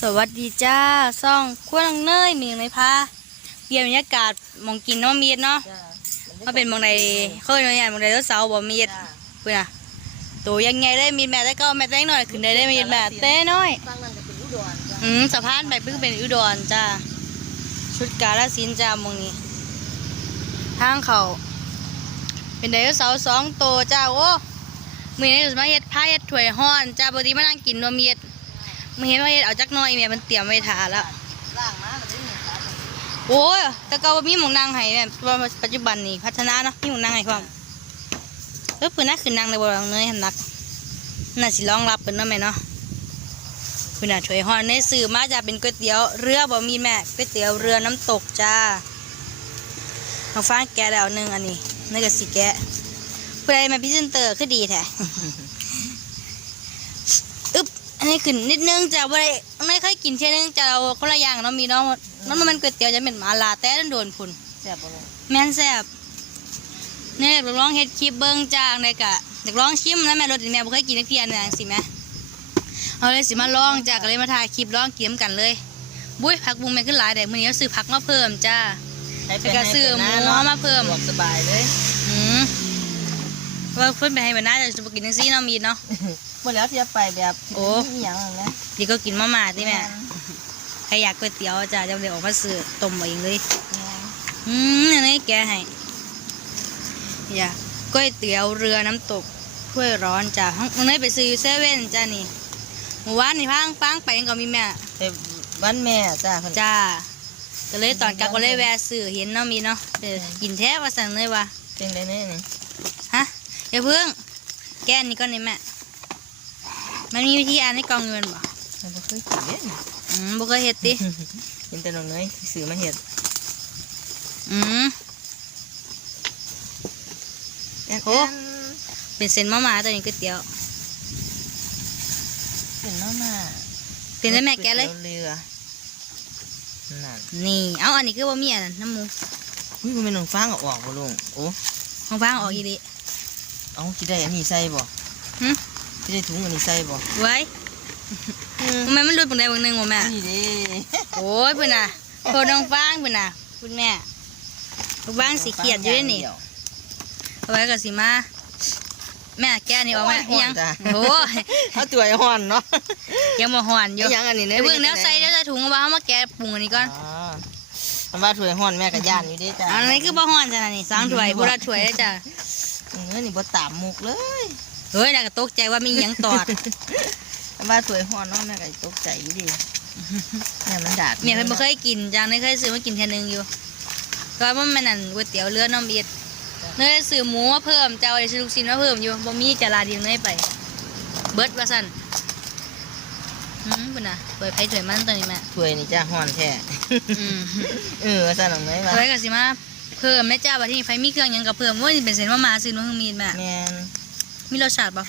สวัสดีจ้าซ่องขั้วน้องเนยมีไหมพาเปลี่ยนบรรยากาศหมองกินเน้องมีดเนาะจ้ามาเป็นหมองใดเคยเนาะอย่างหมองใดรถเสาบ่มีดจ้าเพื่อนน่ะตัวยังไงได้มีดแม่ได้ก็แม่ได้หน่อยขึ้นได้ได้มีดแม่เต้น้อยฟังนั่นก็เป็นอุดรจ้าอืมสะพานไปเพิ่งเป็นอุดรจ้าชุดกาลสินธุ์จ้าหมองนี้ทางเขาเป็นไดโนเสาร์สองตัวจ้าโอ้มือนี้จะมาเฮ็ดผ้าเฮ็ดถ้วยห้อนจ้าปกติมานั่งกินนวมีด มือเห็นว่าเฮ็ดเอาจักหน่อยแม่มันเตรียมไว้ทาแล้วล่างมาแล้วได้เนี่ยจ้าโอ้ยแต่เก่ามีหมองนางให้แบบว่าปัจจุบันนี่พัฒนาเนาะมีหมองนางให้ความเออปืนน่าขึ้นนางในบ่ลอเนยหันนักน่าสิรองรับเปิ้นเนาะแม่เนาะปืนน่ะถวยฮอนในสื่อมาจะเป็นก๋วยเตี๋ยวเรือบ่มีแม่ก๋วยเตี๋ยวเรือน้ำตกจ้าน้องฟ้างแกะแล้วหนึ่งอันนี้นี่ก็สิแกะผู้ใดมาพรีเซนเตอร์คือดีแท้ อึ๊บอันนี้ขึ้นนิดนึงจ้ะบ่ได้ไม่เคยกินเที่ยนึงจ้ะเราคนละอย่างเนาะมีเนาะมันมันก๋วยเตี๋ยวจะเป็นหมาลาแต่โดนพุ่นแซ่บบ่ลูกแม่นแซ่บเนี่ยอยากลองเฮ็ดคลิปเบิ่งจ้างได้กะอยากลองชิมแล้วแม่รสนี่แม่บ่เคยกินนักเทียนนะสิแม่เอาเลยสิมาลองจ้าก็เลยมาถ่ายคลิปลองกินกันเลยบุ้ยผักบุ้งแม่ขึ้นหลายแต่มื้อนี้เอาซื้อผักมาเพิ่มจ้าให้แล้วก็ซื้อหมูมาเพิ่มสะดวกสบายเลยอืมว่าเพิ่นไปให้มันน่าจะบ่กินจังซี่เนาะมีดเนาะ หมดแล้วที่จะไปแบบโอ้ มีหยังนั่นแหละดีก็กินมาม่าติแม่ใครอยากก๋วยเตี๋ยวจ้าจะเลยออกมาซื้อต้มเอาเองเลย อืมอันนี้แกให้อย่าก๋วยเตี๋ยวเรือน้ำตกถ้วยร้อนจ้ะห้องนี้ไปซื้ออยู่เซเว่นจ้านี่หมู่บ้านนี่พังฟังไปยังก็มีแม่ แต่บ้านแม่จ้าคน จ้าก็เลยตอนกลับก็เลยแวะซื้อเห็นเนาะมีเนาะเออกินแท้ว่าสั่งเลยว่าเป็นไรเนี่ยนี่ฮะอย่าเพิ่งแก้อันนี้ก่อนนี่แม่ มันมีวิธีอ่านในกล่องเงินบ่มันบ่เคยกินเด้นี่อืมบ่เคยเฮ็ดติเห็นแต่น้องเนยซื้อมาเฮ็ดอืมโอ้เป็นเส้นมาม่าตัวนี้ก๋วยเตี๋ยวเป็นมาม่าเป็นได้แม่แกะเลยก๋วตี๋วเรือนั่นนี่เอาอันนี้คือบ่มีอันนั้นน้ำหมูอุ้ยมันเป็นน้องฟางเอาออกบ่ลุงโอ้ของฟังออกอีหลีเอาสิได้อันนี้ใส่บ่ หึสิได้ถุงอันนี้ใส่บ่ไว้อืมทำไมมันหลุดปงใดบางหนึ่งวะแม่นี่เด้โอ้ยเพื่อนน่ะโคน้องฟางเพื่อนน่ะคุณแม่ลูกบ้างสีเขียดอยู่ด้วยนี่เอาไว้กับสีมาแม่แก้นี่ออกแม่อิหยังโอ้ยเอาตัวไอ้ห่อนเนาะยังมาหอนอยู่ไอ้หยังอันนี้เดี๋ยวเพิ่งเนี้ยใส่เดี๋ยวใส่ถุงเอาไว้เอามาแกะปรุงอันนี้ก่อนอ๋อทำว่าถ้วยห่อนแม่ก็ย่านอยู่เด้จ้ะอันนี้คือบ่หอนจ้ะนะนี่สองถ้วยบุระถ้วยได้จ้ะเออนี่บ่ตามมุกเลย เฮ้ยน่าก็ตกใจว่ามีอิหยังตอดทำว่าถ้วยห่อนเนาะแม่ก็ตกใจอยู่ดิแม่มันดาดเมียเพิ่นบ่เคยกินจ้าเนยเคยซื้อมากินแค่ยหนึงอยู่ก็ว่ามันนั่นก๋วยเตี๋ยวเรือน้ำเอียดเนยซื้อหมูมาเพิ่มเจ้าได้ซื้อลูกชิ้นมาเพิ่มอยู่บ่มีจะลาดีเนยไป เบิดว่าซั่นอืมพุ่นน่ะเปิดไผถ้วยมันตัวนี้แม่ถ้วยนี่จ้ะห่อนแท้อืมเออว่าซั่นเอาไหมวะเอาไว้ก็สิมาเพิ่มแม่จ้าว่าที่นี่ไผมีเครื่องหยังก็เพิ่มว่าสิเป็นเส้นมาม่าซื้อมาเพิ่งมีแม่แม่น มีรสชาติบ่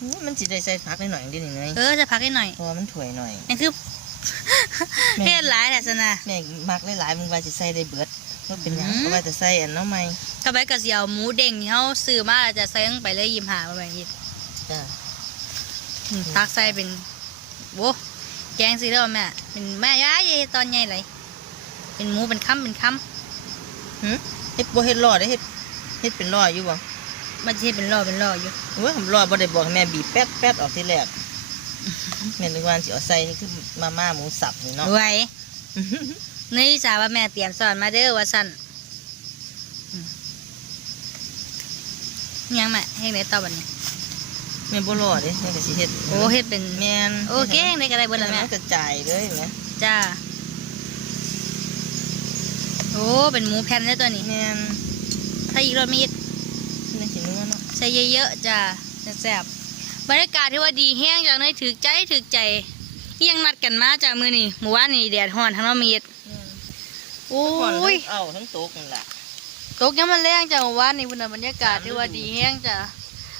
อู้มันสิได้ใส่ผักหน่อยๆดินี่เนยเออจะพักให้หน่อยเพราะว่ามันถ้วยหน่อย นั่นคือแม่ เฮ็ดหลายแต่ซะนะแม่มักหลายๆมึงว่าสิใส่ได้เบิดก็เป็นหยังอืมก็ว่าจะใส่อันเนาะใหม่ก็ไปก็สิเอาหมูเด้งที่เฮาซื้อมาแล้วจะใส่ลงไปเลยยิ้มหาบ่แม่นอีกจ้ะอืมตักใส่เป็นโว้แกงสิเด้อแม่เป็นแม่ย้ายตอนใหญ่เลยเป็นหมูเป็นคำเป็นคหึเฮ็ดบ่เฮ็ดรอดเด้เฮ็ดเฮ็ดเป็นรออยู่บ่ำ มันจะเฮ็ดเป็นรอเป็นรออยู่โอ้ยผมรอบ่ได้บอกให้แม่บีบแป๊ดแป๊ดออกทีแรกแม่นึกว่าสิเอาใส่นี่คือมาม่าหมูสับนี่เนาะ ไว้ นี่สาว่าแม่เตรียมสอนมาเด้อว่าสั่นอืมยังแม่เฮ็ดไหนต่อบัดนี้ แม่บ่รอเด้แม่ก็สิเฮ็ดโอ้เฮ็ดเป็นแม่นโอเคเฮ็ดไหนก็ได้เบิดแล้วแม่ นกระจายเลยแม่จ้า โอ้ เป็นหมูแผ่นได้อตัวนี้ แม่นถ้าอีกรสมีดนี่สิเนื้อเนาะ ใส่เยอะๆจ้าแซ่บๆบรรยากาศที่ว่าดีแห้งจากนั้นถือใจถือใจยังนัดกันมาจากมือนี่หมู่บ้านนี่แดดฮ้อนทั้งน้ำมีดโอ้ก่อนยเอาทั้งโต๊ะนั่นล่ะตกยังมันแรงจ้าหมู่บ้านนี่พุ่นน่ะบรรยากาศที่ว่าดีแห้งจ้า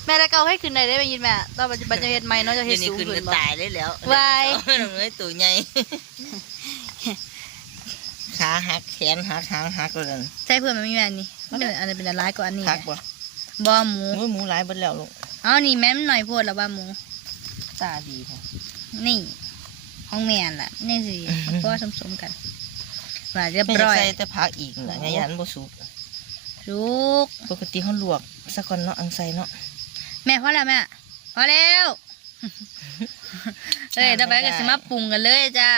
แม่ตะเกาให้ขึ้นได้ได้ไปยินแม่ตอนปัจจุบันจะเฮ็ดใหม่เนาะจะเดี๋เฮ็ยดวนี้สูงขึ้นขึ้นก็บ่ตายเลยแล้ววายน้องเอ้ยตัวใหญ่ขาหักแขนหักหางหักเลยนั่นใช่เพื่อนมันมีแม่นี่มันเป็นอันนี้เป็นอะไรกว่าอันนี้หักบ่ บ่หมูโอ้ยหมูหลายเบิดแล้วลูกอ๋อนี่แม่มันหน่อยโพดแล้วว่าหมู ตาดีค่ะนี่ของแม่นล่ะนี่สิเพราะว่าสมๆกันว่าเรียบไม่อยาร้กอยใส่แต่ผักอีกนะแม่ยันบ่สุกลูกปกติเขาลวกสักก่อนเนาะอังใส่เนาะแม่พอแล้วแม่พอแล้วเอ้ยต่อไปก็สิมาปรุงกันเลยจ้า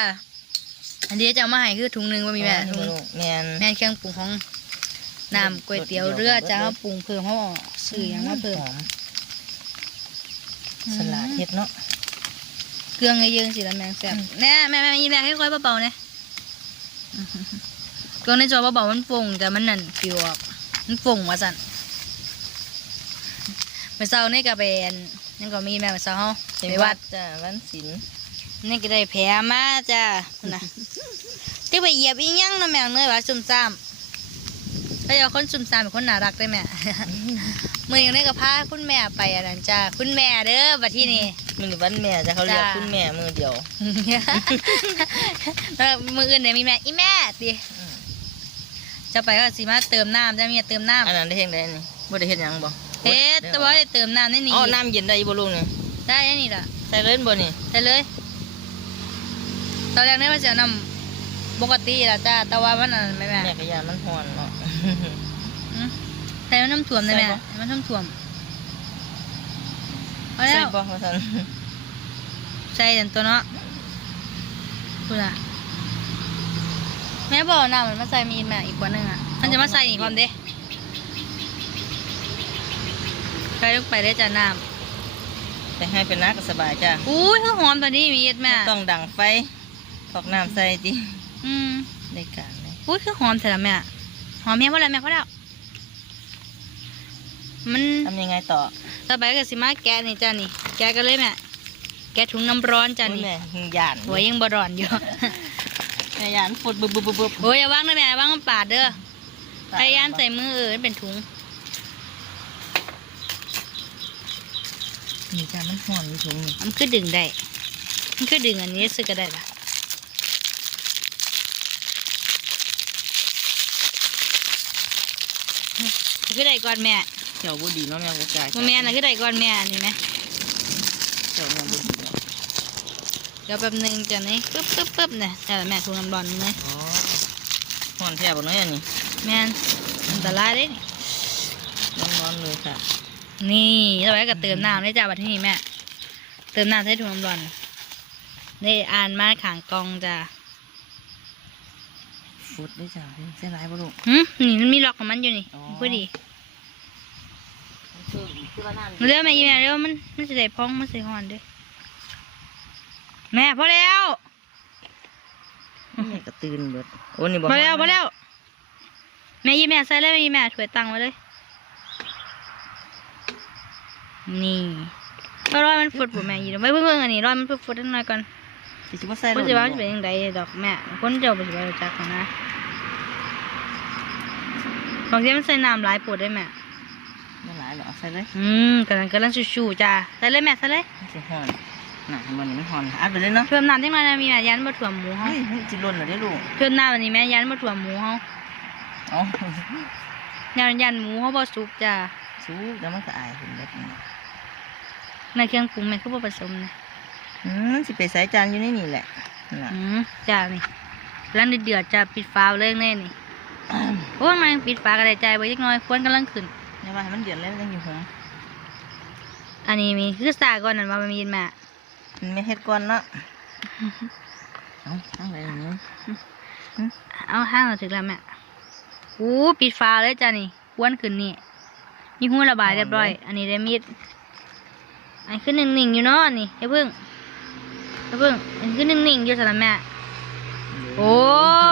อันนี้จะเอามาให้คือถุงหนึงว่ามีแม่อ๋อถุงนี่บ่ลูกแม่นแม่นเครื่องปรุงของ น้ำก๋วยเตี๋ยวเรือจ้าเอาปรุงเพิ่มเขาบอกซื้อหยังมาเพิ่มหอสลัดเฮ็ดเนาะ เครื่องเยอะๆสิละแม่งแซ่บแน่แม่แม่ยีแม่ให้ค่อยเบาๆเนี่ยเครื่องในจอเบาๆมันฟงแต่มันนั่นปิวออกมันฟงว่าสั่นเมื่อเช้านี่ก็เป็นนั่นก็มีแม่เมื่อเช้าเฮาไปวัด จ้ะวันศิลนี่ก็ได้แผลมาจ้าพุ่นนะที่ไปเหยียบอีหยังนะแม่งเนยว่าซุ่มซ่าม ถ้าเอาคนซุ่มซ่ามเป็นคนน่ารักได้แม่ มืออย่างนี้ก็พาคุณแม่ไปอันนั้นจ้าคุณแม่เด้อบัดที่นี่ มื้อนี้วันแม่จ้ะเขาเรียกจ้ะ คุณแม่มือเดียว แล้วมืออื่นเนี่ยมีแม่อีแม่ติอืม จะไปก็สิมาเติมน้ำจะมีเติมน้อันนั้นได้เฮ็ดได้นี่บ่ได้เฮ็ดหยังบ่ำเฮ็ดแต่ว่าได้เติมน้ำนี่นี่อ๋อน้ำเย็นได้อยู่บ่ลุงนี่ได้อันนี่ล่ะ ใส่เล่นบ่นี่ได้เลย ตอนแรกเนี่ยว่าจะเอาน้ำปกติล่ะจ้าแต่ว่ามันอันนั้นแม่แม่แม่ก็ยานมันฮ้อนเนาะอืม ใส่มันน้ำท่วมได้แม่ใส่บ่มันน้ำท่วมเอาใส่แล้วบ่ว่าซั่นใส่อันตัวเนาะคุณอะแม่บอกน้ำมันมาใส่มีแม่อีกกว่านึงอะ มันจะมาใส่อีกความเด้ใส่ลงไปได้จ้าน้ำแต่ให้เป็นนักก็สบายจ้ะอุ้ยเขาหอมตอนนี้มีเอ็ดแม่บ่ต้องดังไฟถอกน้ำใส่ติอืมได้การเลยอุ้ยคือหอมเสร็จแล้วแม่ หอมแม่พอแล้วแม่พอแล้วมันทำยังไงต่อ ต่อไปก็สิมาแกะนี่จ้านี่ แกะกันเลยแม่แกะถุงน้ำร้อนจ้าโอ้ยนี่แม่หิงยานหัวยังบ่ร้อนอยู่แม่ยานฝดบึบบึบบึบบึบโอ้ยอย่าวางนะแม่อย่าวางมันปาดเด้อพยายามใส่มือเออมันเป็นถุงนี่จ้ะมันฮ้อนอยู่ถุงนี่มันคือดึงได้มันคือดึงอันนี้ซื้อก็ได้ละ คือได้ก่อนแม่เขียวบ่ดีเนาะแม่บ่กล้าบ่แม่น่ะคือได้ก่อนแม่นี่ไหมเขียวแม่บ่ดีเนาะเดี๋ยวแป๊บหนึงจะนี่ปึ๊บปึ๊บปึ๊บเนี่ยแต่ละแม่ถุงน้ำร้อนเลยอ๋อฮ้อนแท้บ่เนาะอันนี้แม่นอันตรายเด้นี่ร้อนๆเลยค่ะ นี่ต่อไปก็เติมน้ำได้จ้าบัดที่นี่แม่ เติมน้ำใส่ถุงน้ำร้อนได้อ่านมาขางกองจ้า ฟุดด้วยจ้ะเส้นลายบ่ลูกหืมนี่มันมีล็อกของมันอยู่นี่อ๋อพอดีคือคือว่านั่นเร็วแม่ยีแม่เร็วมันมันสิได้พองมันสิหอนเด้วยแม่พอแล้วแม่ก็ตื่นเบิดโอ้นี่บ่พอแล้วพอแล้วแม่ยีแม่ใส่เลยแม่ยีแม่ถวยตังไว้เลย นี่ก็รอยมันฟุดปุ่แม่ยีเดี๋ยวไม่เพิ่งๆอันนี้รอยมันฟุดๆนิดหน่อยก่อน สิสิบ่ใส่มันสิว่ามันบ่จะเป็นยังไงดอกแม่ คนเจ้าบ่สิว่ารู้จักกันนะบางทีมันใส่น้ำหลายปวดได้แม่ บ่หลายหรอกเอาใส่เลยอืมกำลังกำลังชูๆจ้าใส่เลยแม่ใส่เลย มันสิฮ้อนน่ะเห็นบ่นี่มันฮ้อนอัดไปเลยเนาะเพิ่มน้ำที่มานะมีแม่ยันมาถ่วมหมูเฮาเฮ้ยมันสิหล่นเหรอเด้ลูกเพิ่มน้ำอันนี้แม่ยันมาถ่วมหมูเฮาเอ๋อยันยันหมูเฮาบ่สุกจ้าสูกแล้วมันก็อายเห็นแบบนี้ ในเครื่องปรุงแม่คือบ่ผสมนะ อืมมันสิไปใส่จานอยู่ในนี่แหละน่ะอืมจ้านี่กำลังเดือดๆจ้าปิดฝาไว้เลยแน่นี่โอ้ยมันปิดฝากระไดใจไว้จักหน่อยควนกำลังขึ้นอย่าว่าให้มันเดือดแล้วมันยังอยู่หงอันนี้มีคือสาก่อนนั่นว่ามันมีแม่มันไม่เฮ็ดก่อนเนาะเอ้าตั้งไรอย่างนี้เอาห้างเราถึงแล้วแม่โอ้ปิดฝาเลยจ้านี่ควนขึ้นนี่มีหูระบายเรียบร้อย อันนี้ได้มีดอันนขึ้นนิ่งๆอยู่เนาะอันนี่อย่าเพิ่งอย่า เพิ่งขึ้นนิ่งๆอยู่สำหรับแม่ โอ้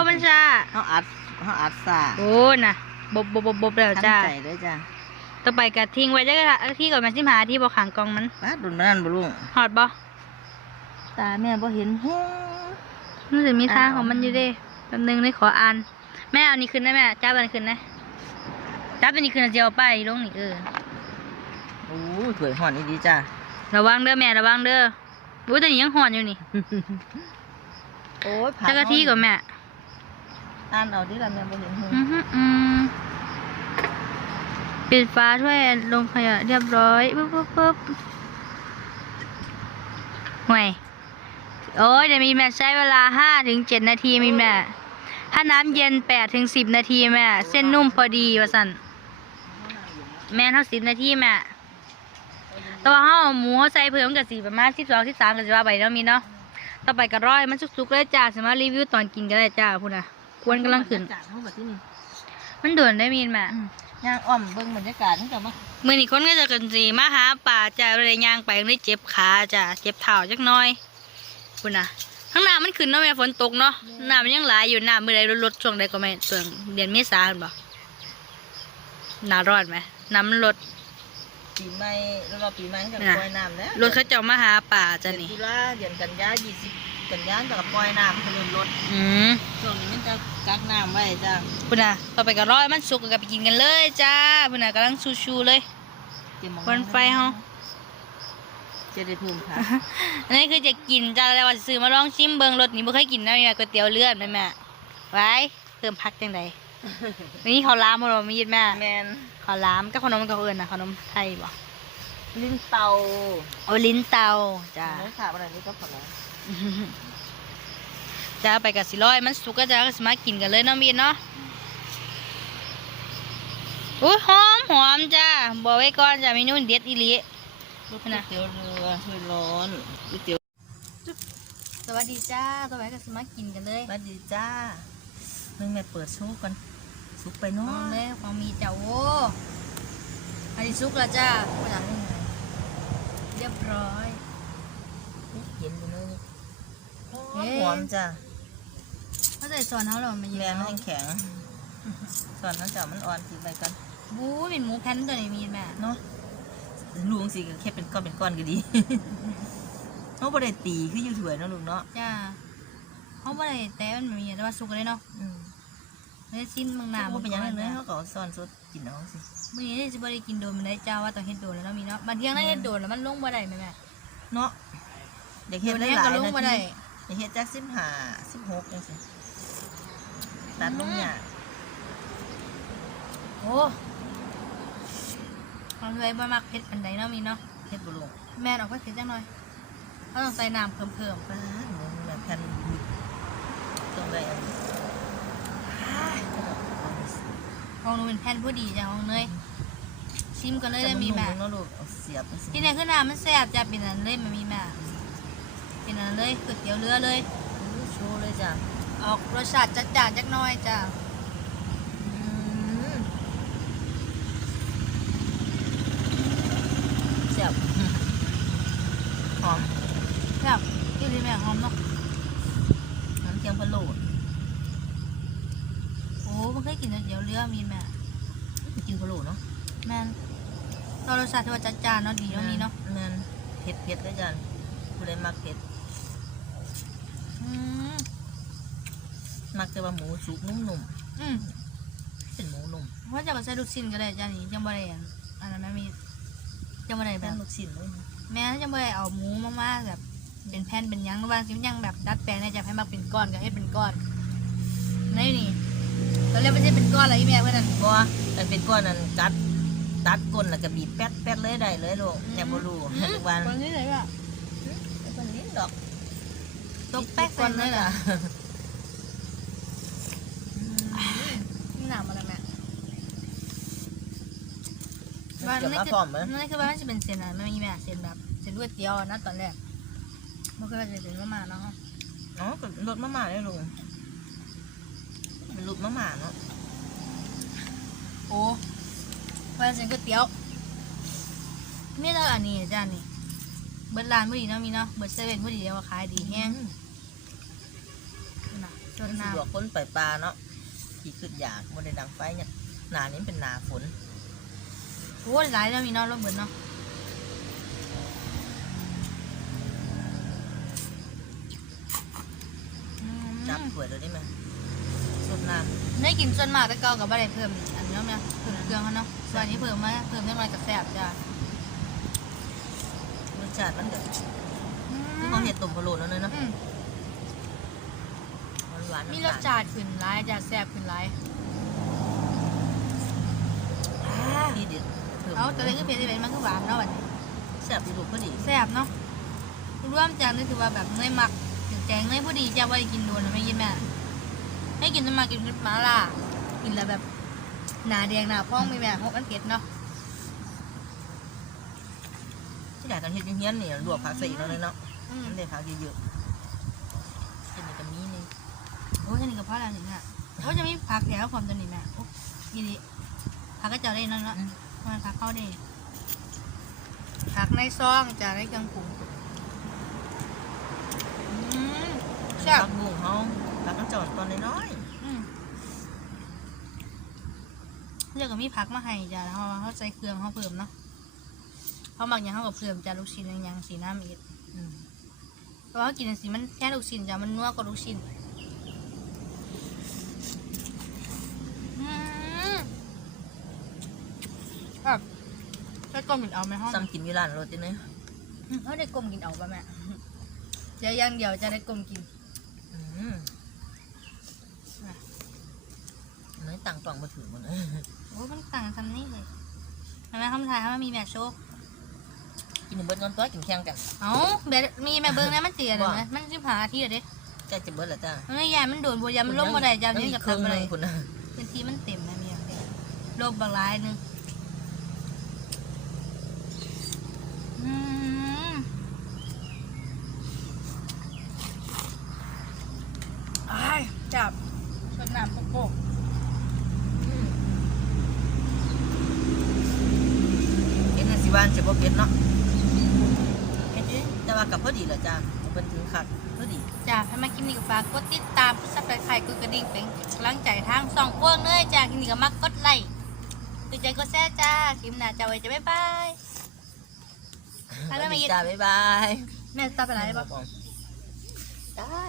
มันจ้าเขาอัดเขาอัดซาโอ้น่ะบบบบบบแล้วจ้าใจด้วยจ้าต่อไปกะทิ้งไว้จ้าะที่ก่อนมาสิมหาที่บอขังกองมันป้าดุนนั่นบลูกหอดบ่ตาแม่บอเห็นหูมันจะมีทางของมันอยู่เด้แป๊บนึงได้ขออ่านแม่เอานี้ขึ้นได้แม่จ้าบันขึ้นได้จ้าบันนี้ขึ้นเจียวไปลงนี่เออโอ้ยสวยหอนนี่ดีจ้าระวังเด้อแม่ระวังเด้อ อุ้ยแต่นี่ยังหอนอยู่นี่โอ้ยจักกะทิก่อนแม่อ่านเอาดิล่ะแม่บ่เห็นหงอือหืออืมปิดฟ้าถ้วยลงขยะเรียบร้อยปุ๊บปุ๊บปุ๊บห่วยโอ้ยเดี๋ยวมีแม่ใช้เวลาห้าถึงเจ็ดนาทีมีแม่ ถ้าน้ำเย็นแปดถึงสิบนาทีแม่ เส้นนุ่มพอดีว่าสันแม่เท่าสิบนาทีแม่ แต่ว่าเขาเอาหมูเขาใส่เพิ่มกับสีประมาณสิบสองสิบสามก็จะว่าไปเนาะมีเนาะต่อไปก็ร้อยมันสุกๆเลยจ้าสามารถรีวิวตอนกินก็ได้จ้าพูดนะควนกำลังขึ้น จากเท่ากับที่นี่มันด่วนได้มีนแม่ย่างอ้อมเบิ่งบรรยากาศทั้งกับมามือนี่คนก็จะกันสีมาหาป่าจ้าเลยย่างไปเลยเจ็บขาจ้าเจ็บเท้าจักหน้อยพูดนะข้างหน้ามันขึ้นเนาะแม่ฝนตกเนาะน้ำมันยังหลายอยู่น้ำเมื่อไรลดๆช่วงใดก็ไม่ช่วงเดือนเมษาเห็นบ่หนาร้อนไหมน้ำมันลด ปีใหม่แล้วเราปีใหม่กับน่ะปล่อยน้ำแล้วรถเขาเจ้ามาหาป่าจ้าเดือนนี่ตุลาเดือนกันยายี่สิบกันยากับปล่อยน้ำคือรถอืมช่วงนี้มันจะกักน้ำไว้จ้าพูดนะต่อไปก็ร้อยมันสุกก็ไปกินกันเลยจ้าพูดนะกำลังชูๆเลยเตรียมหม้อควันไฟเฮาจะได้เพิ่มค่ะอันนี้คือจะกินจ้าแล้วว่าสิซื้อมาลองชิมเบิงรสนี้บ่เคยกินนะแม่ก๋วยเตี๋ยวเลือดแม่แม่ไว้เติมพักจังไดวันนี้เขาวหล้ามบ่เรามียิดแม่แมนเขาวหล้ามกับขนมกับเอิญนะขนมไทยบ่ลิ้นเตาโอาลิ้นเตาจ้าเนื้อขาอะไรนี่ก็พอแล้วจ้าไปกับสิร้อยมันสุกก็จะก็สมากินกันเลยเนาะมีดเนาะอุ้ยหอมหอมจ้าบอกไว้ก่อนจ้าเมนูเด็ดอีหลีก๋วยเตี๋ยวเรือถ้วยร้อนก๋วยเตี๋ยวสวัสดีจ้าต่อไปก็สมากินกันเลยสวัสดีจ้ามึงแม่เปิดโชว์กัน สุกไปน้เนาองะเลยของมีเจ้าโว้อันนี้สุกแล้วจ้าไปหลังเรียบร้อยเย็นอยู่เนอะเอ๊ะหอมจ้าเขาใส่ซอนเขาหรอมันเยแมอะนมันแข็งส่วนน้ำจ่ามันอ่อนกินไปกันบู๊เป็นหมูแผ่นตัวนี้มีแม่เนาะลุงสิก็แค่เป็นก้อนเป็นก้อนก็ดีเขาบ่ได้ตีคืออยู่ถ้วยเนาะลุงเนาะจ้าเขาไม่ได้แต่มันมีแต่ว่าสุกเลยเนาะอืม ไม่ได้สิ้นบางหนาบ่เป็นหยังไงเลเลยยเขาก็เอาซ่อนสดกินเอาสิมื่อนี้จะไม่ได้กินโดนมันได้จ้าว่าต้องเฮ็ดโดนแล้วเนาะมีเนาะบางเที่ยงได้เฮ็ดโดนแล้วมันลงบ่ได้แม่แม่เนาะเด็กโดเฮ็ดนได้แห้งหลาก็ยลงนาบ่ทีได้เด็กเฮ็ดจากสิบห้าสิบหกจังซี่ตัดลงเนี่ยากโอ้ของเลยบ่มักเผ็ดปันใดเนาะมีเนาะเฮ็ดบ่ลงแม่นออกไปเผ็ดจังหน่อยเขาต้องใส่น้ำเพิ่มป้าดหมูแบบแผ่นต้องได้อันนี้อ้ายเอาไปสิ ๆ ของหนูเป็นแผ่นพอดีจ้ะของเนยชิมกันเลยได้มีแม่จะนนุ่ๆเนาะลูกเอาเสียบไปสิที่ไหนคือน้ำมันแซ่บจ้ะเป็นอันเลยมันมีแม่เป็นอันเลยก๋วยเตี๋ยวเรือเลยอู้โชว์เลยจ้ะ ออกรสชาติจัดจ้านจักหน้อยจ้ะ อืมเสียบหอม แบบที่รีแม่หอมเนาะ น้ำเทียมพะโล้ โอ้มันเคยกิ นก๋วยเตี๋ยวเรือมีแม่กินพะโล้เนาะแม่นตอนรสชาติที่ว่าจัดจ้านเนาะดีเนาะมีเนาะแม่นเผ็ดเผ็ดเลยจ้ะผู้ใดมักเผ็ดอืมมักจะว่าหมูสุกนุ่มอืมๆเป็นหมูนุ่มว่าจะก็ใส่ลูกชิ้นก็ได้จ้านี่จังบ่ได้อันอันนั้นแม่มีจังบ่ได้แบแป้บงลูกชิ้นเลยนะแม่จังบ่ได้เอาหมูมามาแบบเป็นแผ่นเป็นหยังบางทีมันยังแบบดัดแปลงได้จะให้มาเป็นก้อนก็ให้เป็นก้อนนี่นี่ ตอนแรกมันจะเป็นก้อนอะไรแม่เพื่อนนั่นเพราะว่ามันเป็นก้อนนั้นกัดตัดก้นแล้วก็บีบแป๊ดแป๊ดเลยได้เลยลูกแต่บ่รู้ให้ทุกวันก้อนนี้เลยอะเป็นคนลิ้นดอกตกแป๊กก้อนเลยล่ะอืมนี่หนามอะไรแม่มันเกี่ยวมาพร้อมไหมนั่นคือว่ามันจะเป็นเส้นอะไรไม่มีแม่เส้นแบบเส้นก๋วยเตี๋ยวอะนะตอนแรกมันก็จะเป็นเส้นมาม่าเนาะอ๋อก็รสมะม่าได้ลุง เป็นรูปมะม่าเนาะโอ้ว่าเส้นก๋วยเตี๋ยวไม่เท่าอันนี้จ้านี่เบิร์ดร้านพอดีเนาะมีเนาะเบิร์ดเซเว่นพอดีเดียวว่าขายดีแห้งนะจมันนน้สะดวกคนไปปลาเนาะขี่ขึ้นอยากบ่ได้ดังไฟเนี่ยหนานี้เป็นหนาฝนำโอ้หลายแล้วมีเนาะรถเบิร์ดเนาะอืมจับถ้วยเลยได้ไหมสด น้ได้กินส่วนมากแต่เก่ากับบ่ได้เพิ่มอันนี้เนาะแม่เพิ่มเครื่องเขาเนาะส่วนนี้เพิ่มมาเพิ่มเท่าไรกับแซ่บจ้ารสชาติมันเด็ดคือเขาเห็ดตุ่มพะโล้แล้วเนยเนาะอืมหวานๆมีน้ำรตาสลชาติขึ้นหลายจ้ะแซ่บขึ้นหลายที่เด็ดพิ่มเอาตัวเล็กก็เผ็ดที่เป็นมันก็หวานเนาะบัดนี้แซ่บดีลูกพอดีแซ่บเนาะรวมจานนี่ถือว่าแบบเนยมักถึงแจงเลยพอดีจะไว้กินโดนแล้วไม่กินแม่ ให้กินน้ำมากินหมาล่ากินแล้วแบบหนาแดงหนาพองไม่แม่เพราะมันเผ็ดเนาะที่ไหนกันเฮ็ดเฮี้ยนๆเนี่ยลวกผักใส่อีกแล้วเลยเนาะอืมมันได้ผักเยอะๆกินนี่ก็มีนี่โอ้ยอันนี้กับพ่อแล้วถึงอะโอ้ยจะมีผักแถวความตัวนี้แม่โอ้ยี่ดีผักก็จะได้นั่นละมันผักเข้าได้ผักในซองจะได้เครื่องปรุงอืมแซ่ผับกบุ้งเฮา ผักกันจอดตอนน้อยอืมเรียกกับมีผักมาให้จ้ะแล้วเขาเขาใส่เครื่องเขาเพิ่มเนาะเขาบางอย่างเขากับเพิ่มจ้ะลูกชิ้นอย่างอย่างสีน้ำอีกๆอืมเพราะว่ากินสีมันแค่ลูกชิ้นจ้ะมันนัวกว่าลูกชิ้นอืมแบบได้กลมกินเอาไหมห้องซ้ำกินอยู่ร้านรถติเนยเขาได้กลมกินเอาป่ะแม่เดี๋ยวอย่างเดียวจะได้กลมกินอืม น้อยต่างกล่องมาถือหมันโอ้มันต่างกันนี่เลยเห็นไหมคำถ่ายเขามันมีแม่โชคกินเบิดนอนตัวกินแข่งกัน เอ้าแบบมีแม่เบิ้งนะมันเตียเลยไหมมันสิบหาที่เลยเด้ใกล้จะเบิดแล้วจ้ามันไม่ใหญ่มันโดนบัวยามันลงมาได้จำยันี่งอีกับกครึ่งทำหอะไรนึงคุณนะพื้นที่มันเต็มนะเนี่ยโลบบางรายหนึงอืมอ้ายจับชนน้ำโป๊ก เห็นน่ะสิว่าจะบ่เผ็ดเนาะเฮ็ดดิแต่ว่ากับพอดีแหละจ้าเพิ่นถึงคักพอดีๆจ้าถ้ามาคลิปนี้ก็ฝากกดติดตามซับสไครต์กดกระดิ่งเป็นกำลังใจทางสองพวงเนยจ้าคลิปนี้ก็มักกดไลค์ติดใจกดแซ่จ้าคลิปหน้าจ้าไว้จะบ๊ายบายถ้าไม่มายินจ้าบ๊ายบายแม่ตัดไปไหนบ้างได้